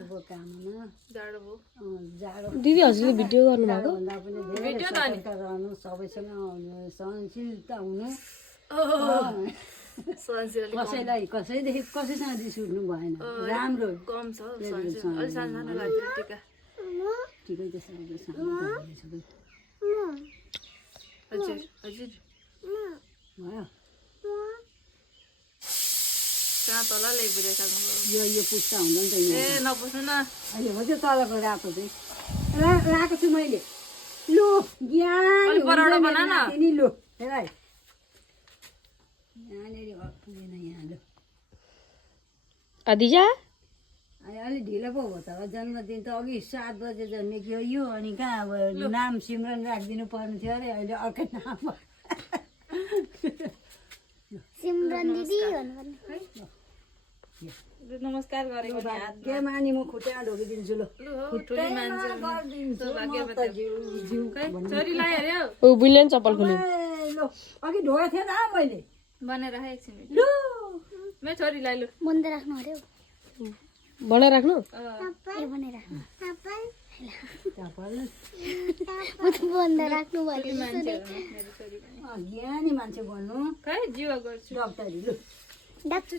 शुभकामना जाडो भयो जाडो दिदी हजुरले भिडियो गर्नुभएको भन्दा पनि धेरै सतर्क रहनु सबैसँग सहनशीलता हुनु सहनशीलता कसैलाई कसैदेखि कसैसँग रिस उठ्नु भएन राम्रो कम छ सहनशीलता अलि सानो सानो लाग्छ टिका ठिकै छ सबै सबै हजुर हजुर भयो कहाँ तल ल्याइपुऱ्यो सक्नु यो पुस्ता हुन्छ नि त ए नपुस्नु न अहिले हो त्यो तलको रातो चाहिँ राको छु मैले लु ज्ञान अलिक बराबर बना न नि लु हेर है यहाँनिर पुगेन यहाँ लु अदिजा अलिक ढिलो पो हो त जन्मदिन त अघि 7 बजे जन्मेको यो अनि कहाँ अब नाम सिमरन राखिदिनु पर्ने थियो अरे अहिले अर्कै नाम सिमरन दिदी नमस्कार गरेको नि हात के मानी म खुट्टा ढोकिदिन्छु ल ठुली मान्छे छोरी लायो अरे हौ ऊ बुइले नि चप्पल खोल्यो लु अघि ढोका थियो त मैले बनाएर राखेँ एकछिन लु मेरो छोरीलाई लु बन्द राख्नु अरे बनाइ राख्नु ए भनेर चप्पल म त बन्द राख्नु भने ज्ञानी मान्छे भन्नु खै जीवा गर्छु डक्टरी लु डाक्टर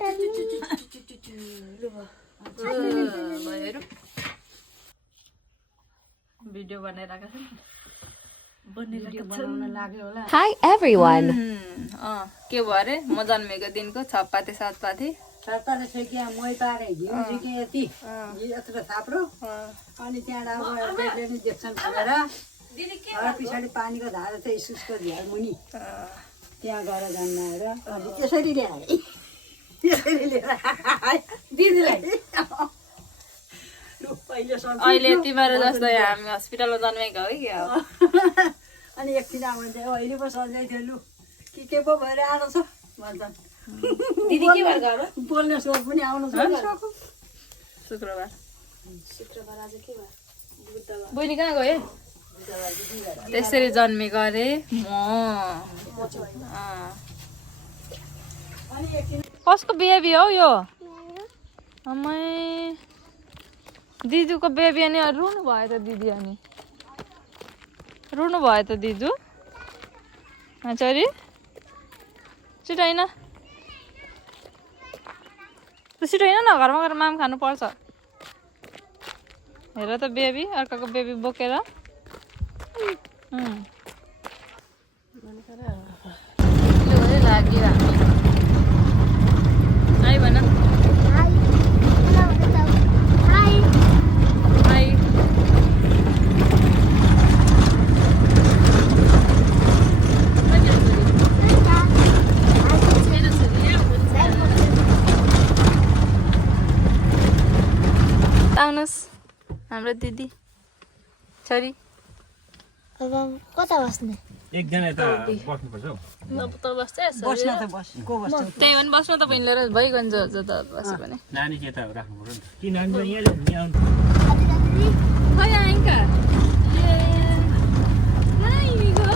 भयो भिडियो बनाइरहेको छ भिडियो बनाउन लाग्यो होला हाई एभ्रीवन के भयो अरे म जन्मेको दिनको 6 पाते 7 पाते सरकारले सेकिया मै पारे घिउ सेके यति यत्रो थाप्रो अनि त्यहाँबाट अब बेडले नि देख्छन् भनेर घर पछाडि पानीको धारा चाहिँ इस्कुसको झ्याल मुनि त्यहाँ गएर जन्माएर अनि त्यसरी ल्याए त्यसरी लिएर दिदीलाई लु पहिले अहिले तिम्रो जस्तो हामी हस्पिटलमा जन्मेको हो कि क्या हो अनि एकछिन आउनु चाहिँ अहिले पो सन्जै थियो लु के पो भएर आएको छ भन्छन् दिदी के भएर गयो बोल्ने स्वर पनि आउनु छ शुक्रबार आज के भयो बुधबार बहिनी कहाँ गयो त्यसरी जन्मेको अरे म कसको बेबी हौ यो अम्मै दिदुको बेबी अनि रुनु भयो त दिदी अनि रुनु भयो त दिदु छोरी छिटो होइन छिटो होइन न घरमा गएर माम खानुपर्छ हेर त बेबी अर्काको बेबी बोकेर लाग्यो हाई भन हाई हाई हाई आउनुहोस् हाम्रो दिदी छोरी अब कता बस्ने एकजना यता बस्नुपर्छ हौ त बस्छ बस्न त बस को बस्छ त्यही भने बस्नु त बहिनी लिएर भइगयो नि जो त बस्यो भने नानी चाहिँ यता राख्नु पर्यो नि त कि नानी चाहिँ यहाँ ल्याउनु खै आइका नानीको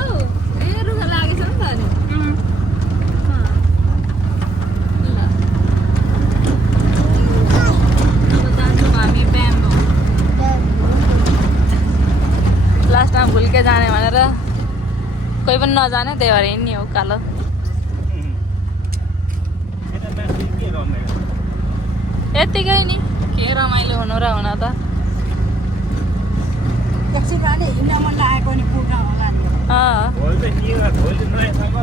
ए रुगा लागेछ नि त अनि अब जान्छौँ हामी बिहान लास्टमा भुल्के जाने भनेर कोही पनि नजाने त्यही भएर हिँड्ने हो कालो यता माथि के रमाइलो यत्तिकै नि के रमाइलो हुनु र हुन त एकछिन अहिले हिँड्न मन लागेको नि पुग्न होला नि भोलि त के गर्छ भोलि त नयाँ सालमा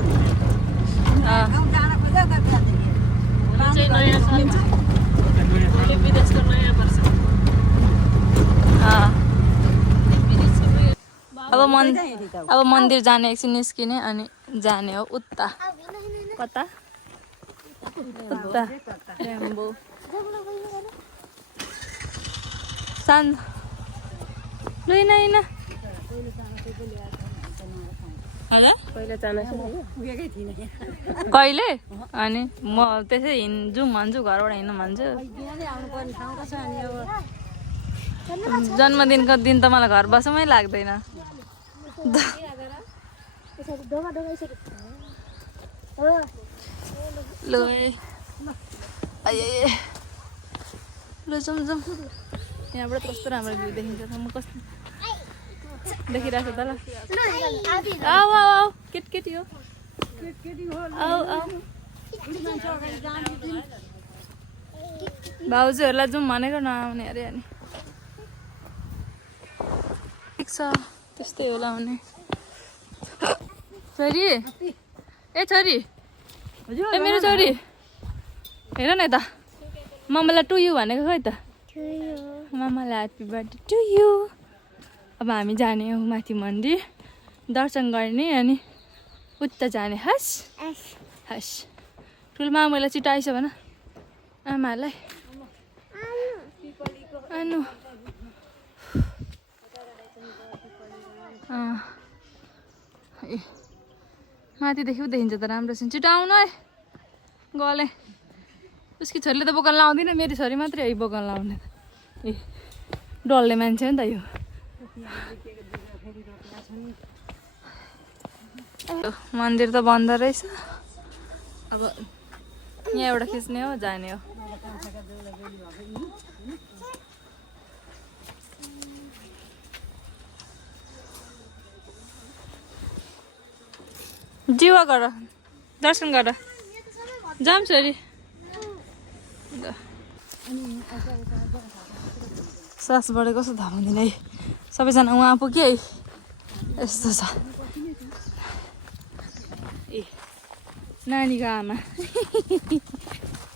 गाउँ जान खोज्यो विदेशको नयाँ वर्ष अब मन्दिर जाने एकछिन निस्किने अनि जाने हो उता कता उता रेम्बो सान लुइन होइन पहिला चाहन्छु पुगेकै थिइनँ कहिले अनि म त्यसै जाउँ भन्छु घरबाट हिँड्नु भन्छु बिहानै आउनुपर्ने ठाउँ त छ अनि अब जन्मदिनको दिन त मलाई घर बसौँ लाग्दैन ल ल जाउँ यहाँबाट कस्तो राम्रो भ्यू देखिन्छ म कस्तो देखिरहेको छ त ल आऊ आऊ आऊ केटी हो आऊ आऊ भाउजूहरूलाई जाउँ भनेको नआउने अरे अनि ठिक छ त्यस्तै होला भने छोरी ए छोरी ए मेरो छोरी हेर न यता मम्मालाई टु यु भनेको खै त मामालाई ह्याप्पी बर्थडे टु यु अब हामी जाने हो माथि मन्दिर दर्शन गर्ने अनि उता जाने हस् हस् ठुलोमामुलाई चिटाइछ भन आमालाई आनु ए माथिदेखि देखिन्छ त राम्रो छ छिटो आउनु है गले उसकी छोरीले त बोकान लाउँदैन मेरो छोरी मात्रै है बोकान लाउने ए डल्ले मान्छे हो नि त यो मन्दिर त बन्द रहेछ अब यहाँबाट खिच्ने हो जाने हो जिवा गर दर्शन गर जाऊँ छोरी सासबाट कस्तो थाहा हुँदैन है सबैजना उहाँ पुग्यो है यस्तो छ ए नानीको आमा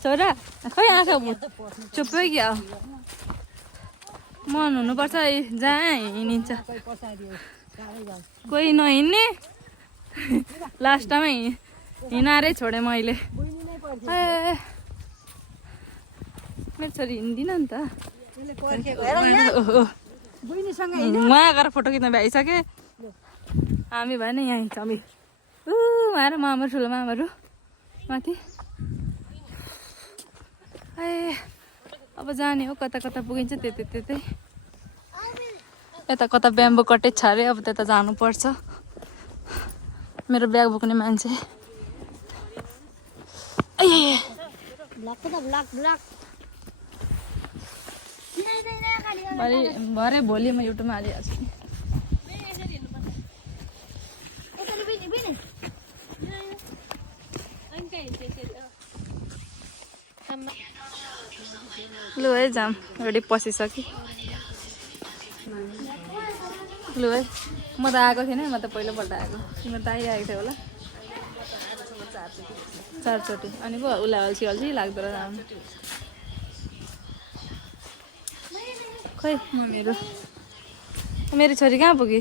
छोरा खै आँखा चुप्पै क्या मन हुनुपर्छ है जहाँ हिँडिन्छ कोही नहिँड्ने लास्टमै हिँडाएरै छोडेँ मैले मेरो छोरी हिँड्दिनँ नि त उहाँ गएर फोटो खिच्न भ्याइसके हामी भए नि यहाँ हिँड्छ हामी उहाँ र मामाहरू ठुलो मामाहरू माथि ए अब जाने हो कता कता पुगिन्छ त्यतै यता कता ब्याम्बो कटेज छ अरे अब त्यता जानुपर्छ मेरो ब्याग बोक्ने मान्छे भरे भोलि म युट्युबमा हालिहाल्छु लु है जाम रेडी पसिसक्यो लु है म त आएको थिएन म त पहिलोपल्ट आएको तिम्रो त आइरहेको थियो होला चारचोटि अनि पो उसलाई अल्छी लाग्दो रहेछ आउनु खै मेरो छोरी कहाँ पुगी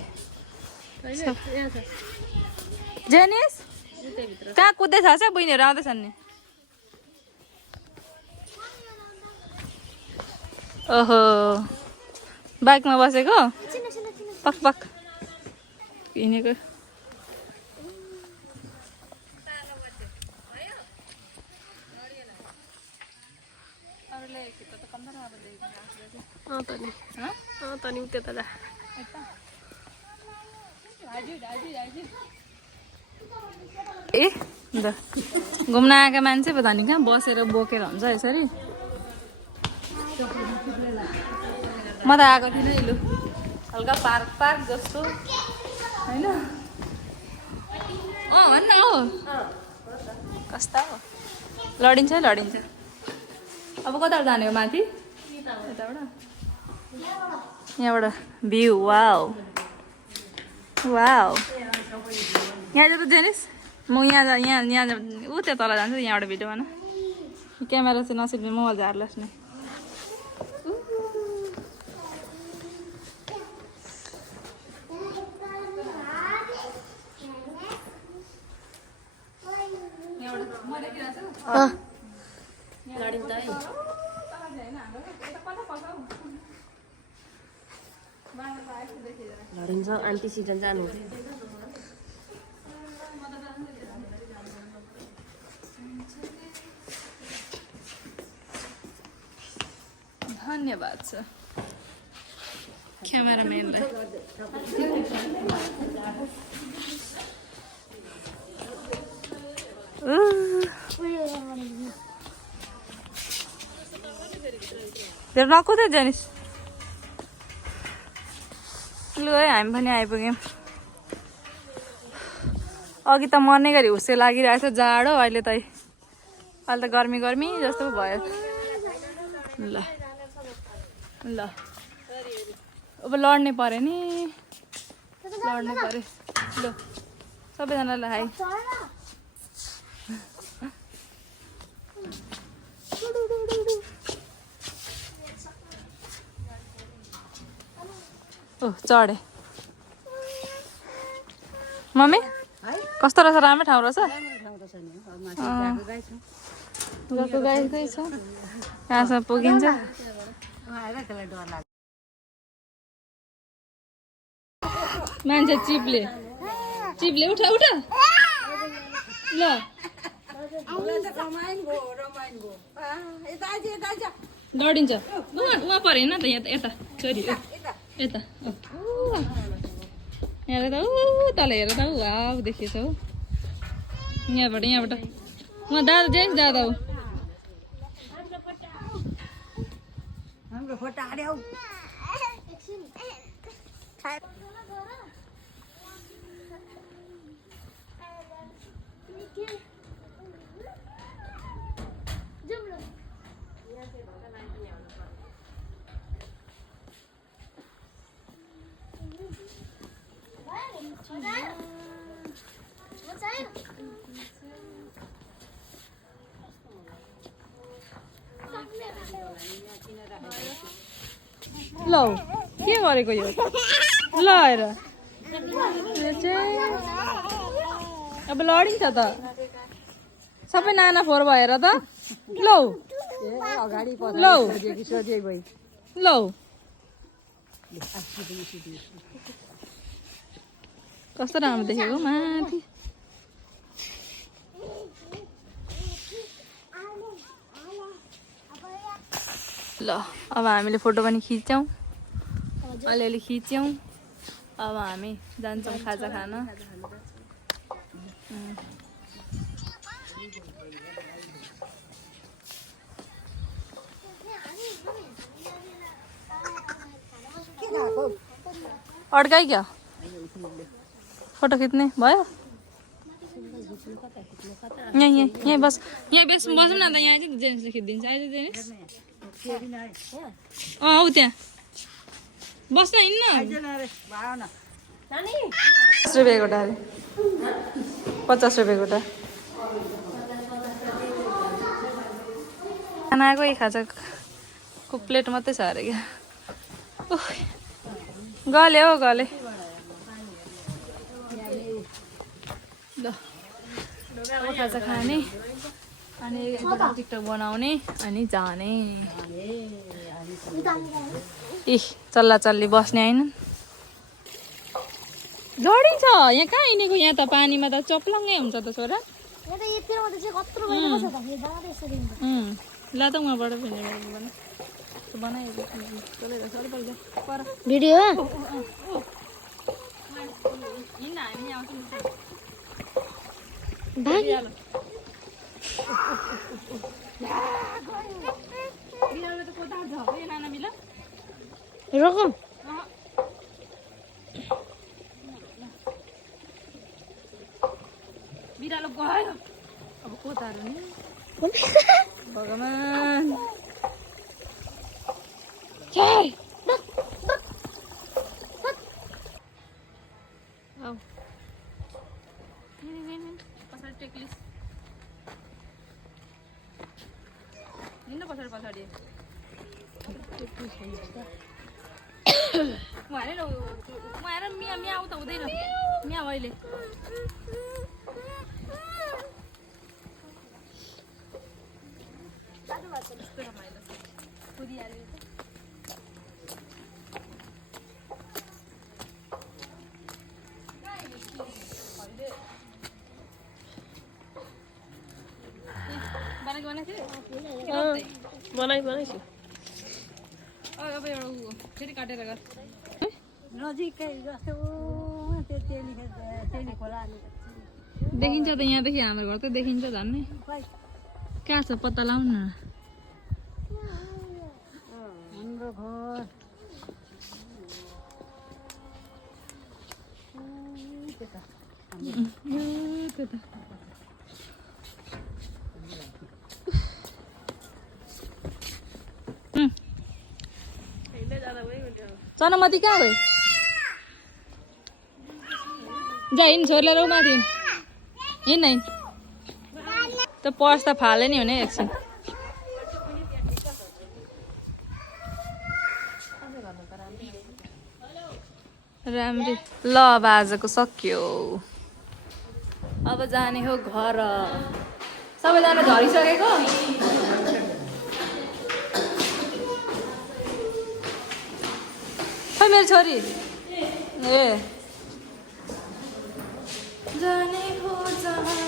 जेनिस कहाँ कुद्दै छ बहिनीहरू आउँदैछन् नि ओहो बाइकमा बसेको पक पक हिँडेको तनी उता दा ए ल घुम्न आएका मान्छे पो त नि कहाँ बसेर बोकेर हुन्छ यसरी म त आएको थिइनँ है लु हल्का पार्क जस्तो होइन भन्न हो कस्ता हो लडिन्छ अब कता जाने हो माथि यताबाट यहाँबाट भ्यू वाउ वाउ यहाँ जाँदा जेनिस म यहाँ ऊ त्यो तल जान्छु यहाँबाट भिडियो भन क्यामेरा चाहिँ नसिक्ने मोबाइल झार्लास् नि लडिन्छ आन्टी सिजन जानु धन्यवाद छ क्यामेराम्यानलाई तेरो नकुद जानिस् लु है हामी पनि आइपुग्यौँ अघि त मर्ने गरी हुस्से लागिरहेको थियो जाडो अहिले त गर्मी गर्मी जस्तो पो भयो ल ल अब लड्ने पऱ्यो नि लड्ने पऱ्यो ल सबैजनालाई हाई ओ चढे मम्मी कस्तो रहेछ राम्रो ठाउँ रहेछ गएको गएकै छ कहाँसम्म पुगिन्छ मान्छे चिप्ले उठा उठा ल दौडिन्छ उहाँ पऱ्यो होइन त यहाँ यता छोरी यता यहाँ त तल हेर त वाउ देखिएछ हो यहाँबाट उहाँ दादा जेन्स दादा हो हाम्रो फोटो हाल्यो ल के गरेको यो ल हेर यो चाहिँ अब लडिन्छ त सबै नाना फोहोर भएर त लौ अगाडि लौ सोधे गई लौ कस्तो राम्रो देखेको माथि ल अब हामीले फोटो पनि खिच्छौँ अलिअलि खिच्यौँ अब हामी जान्छौँ खाजा खान अड्काइ क्या फोटो खिच्ने भयो यहीँ बस बसौँ न त यहाँ चाहिँ जेन्ट्सले खिचिदिन्छ आइज जेन्ट्स हौ त्यहाँ बस्न हिँड्न 50 रुपियाँ गोटा अरे 50 रुपियाँ गोटा खानाकै खाजाको प्लेट मात्रै छ अरे क्या गले हो गले ल खाजा खाने अनि टिकटक बनाउने अनि जाने इ चल्ला चल्ली बस्ने होइन गडी छ यहाँ कहाँ हिँडेको यहाँ त पानीमा त चप्लङ्गै हुन्छ त छोरा ला त उहाँबाट भिडियो रकम बिरालो गयो अब कोताहरू नि भगवान् पछाडि टेक्लिस हिँड्न पछाडि पछाडि मिया आउ त हुँदैन मिया अहिले बनाइछु अब एउटा फेरि काटेर गर नजिकै जस्तो देखिन्छ त यहाँदेखि हाम्रो घर त देखिन्छ झन् कहाँ छ पत्ता लाउनु न हाम्रो घर चनामती कहाँ गयो जा हिँड छोरीलाई रौ माथि हिँड हिँड त पर्स त फाले नि हुने एकछिन राम्री ल अब आजको सक्यो अब जाने हो घर सबैजना झरिसकेको खै मेरो छोरी ए जाने हो जाने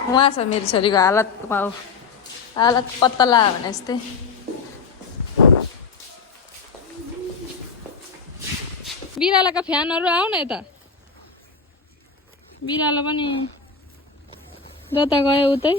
उहाँ छ मेरो छोरीको हालत पत्तला भने जस्तै बिरालोका फ्यानहरू आऊ न यता बिरालो पनि जता गयो उतै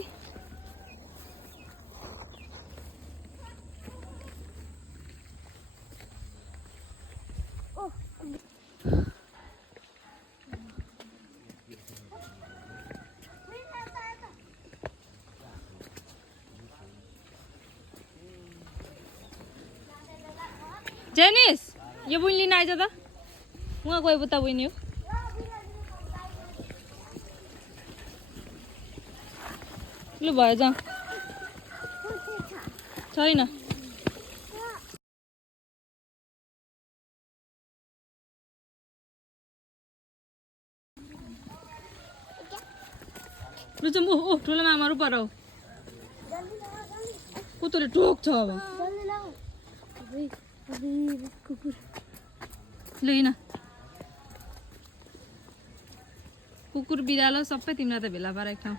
जेनिस यो बुइन लिन आइज त उहाँ गयो बुता बुइन हो लु भयो जाउँ छैन लु जाउँ ओ ठुलो मामाहरू पराउ कुतोले टोक्छ अब लु हिँड कुकुर बिरालो सबै तिमीलाई त भेला पारेको ठाउँ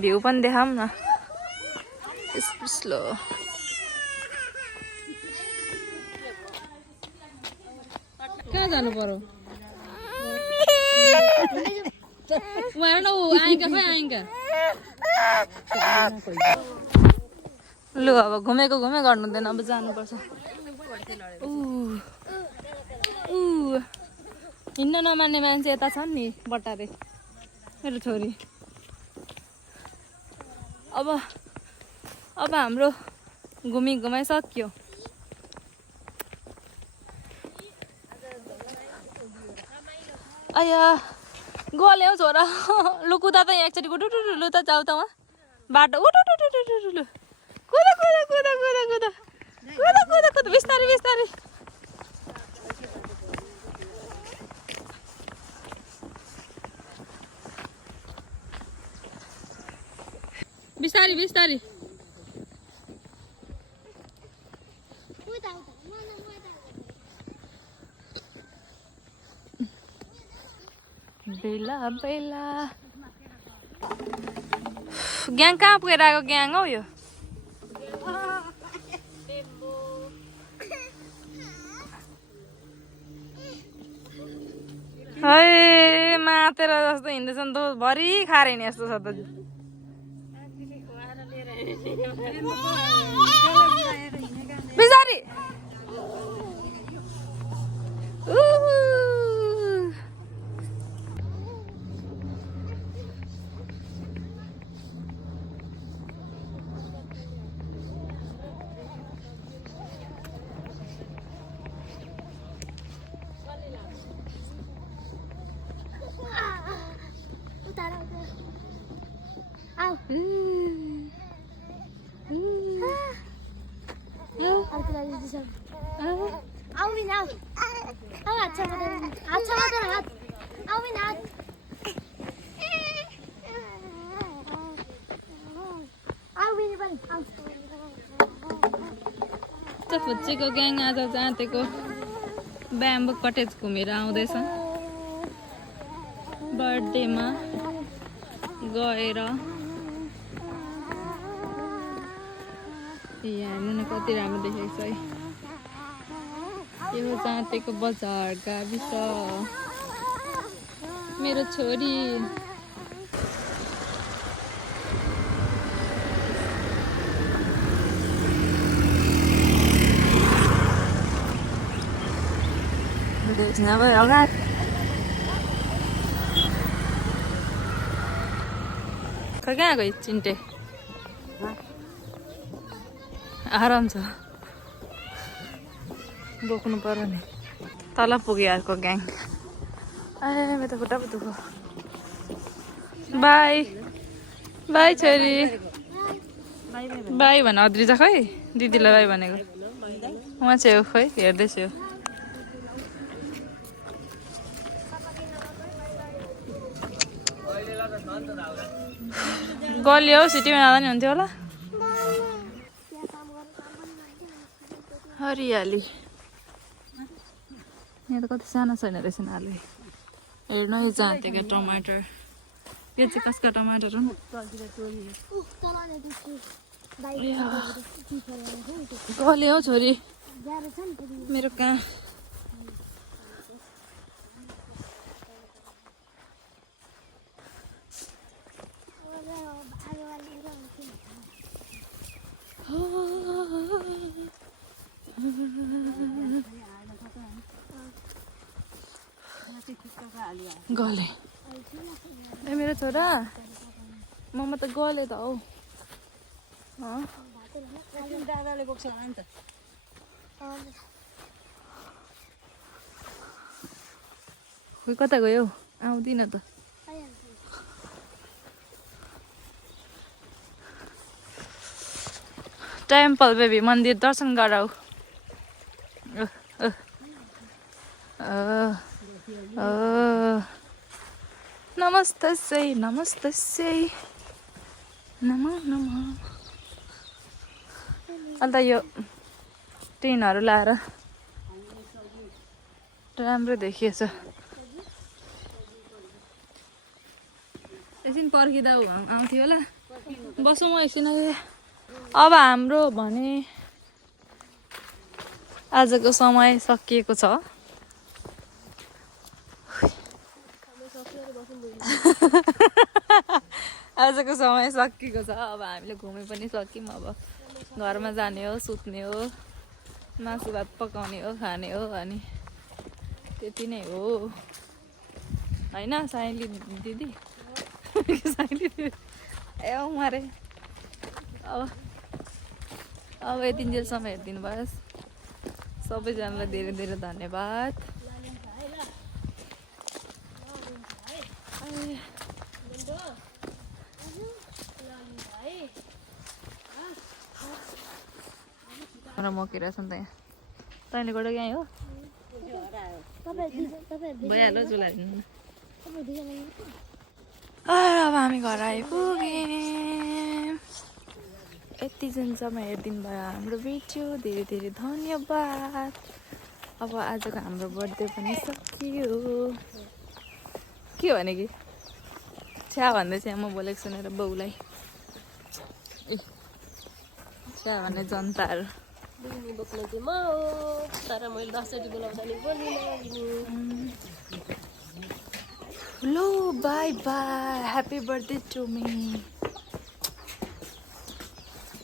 भ्यू पनि देखाऊँ न स्लो कहाँ जानु पर्यो उहाँ न ऊ आइका खै आइका लु अब घुमेको घुमे गर्नु हुँदैन अब जानुपर्छ हिँड्न नमान्ने मान्छे यता छन् नि बट्टारे मेरो छोरी अब हाम्रो घुमाइ सक्यो आया गल्यो छोरा लु कुदा त एकचोटि लु त जाऊ त वहाँ बाटो लु कुदा बिस्तारै बिस्तारै बेला ग्याङ कहाँ पुगेर आएको ग्याङ हौ यो है मातेर जस्तो हिँड्दैछ नि त भरि खाएर हिँडे जस्तो छ त बिस्तारी फुच्चीको ग्याङ आज जाँतेको ब्याम्बो कटेज घुमेर आउँदैछ बर्थडेमा गएर हेर्नु कति राम्रो देखेको छ है यो जाँतेको बजार गाविस मेरो छोरी देखना भाई होगा कहाँ गई चिन्टे आराम छ बोक्नु पर्यो नि तल पुग्यो अर्को ग्याङ मेरो त खुट्टा पो दुख्यो बाई बाई छोरी बाई भन अद्रिजा खै दिदीलाई बाई भनेको उहाँ चाहिँ हो खै हेर्दैछु गलियो सिटीमा जाँदा नि हुन्थ्यो होला हरियाली यहाँ त कति सानो छैन रहेछ आलु हेर्नु है जाँथे क्या टमाटर यो चाहिँ कसका टमाटर हुन् गल्यो हौ छोरी मेरो कहाँ गले ए मेरो छोरा ममा त गले त हौ दादाले बोक्छ होला नि त खोइ कता गयो आउँदिन त टेम्पल बेबी मन्दिर दर्शन गराऊ नमस्ते नमस्ते नमो नमः अन्त यो टिनहरू लाएर राम्रो देखिएछ एकछिन पर्खिँदा आउँथ्यो होला बसौँ म एकछिन अब हाम्रो भने आजको समय सकिएको छ आजको समय सकिएको छ अब हामीले घुमे पनि सक्यौँ अब घरमा जाने हो सुत्ने हो मासु भात पकाउने हो खाने हो अनि त्यति नै हो होइन साइली दिदी साइली दिदी ए मारे अब यतिन्जेलसम्म हेरिदिनु भयो सबैजनालाई धेरै धेरै धन्यवाद र मकिरहेछ नि त यहाँ तैँले गएर यहीँ हो भइहाल्यो चुलाइदिनु अब हामी घर आइपुग्यौँ यतिजनसम्म हेरिदिनु भयो हाम्रो भिडियो धेरै धेरै धन्यवाद अब आजको हाम्रो बर्थडे पनि सकियो के भने कि छ्या भन्दै चाहिँ म बोलेको सुनेर बाउलाई ए छ्या भन्ने जनताहरू बोक्नु चाहिँ म हो तर मैले 10 चोटि बोलाउँदा नि बोल्दिनँ लो bye bye happy birthday to me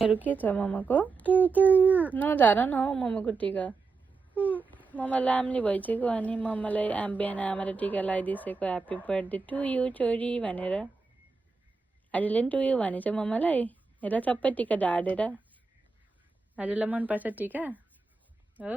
हरू के छ मम्माको नझार न हौ मम्माको टिका मम्मा लाम्ली भइसक्यो अनि मम्मालाई बिहान आमाले टिका लगाइदिइसक्यो ह्याप्पी बर्थडे टु यु छोरी भनेर हजुरले पनि टु यु भनेछ मम्मालाई हेर सबै टिका झारिदिएर हजुरलाई मनपर्छ टिका हो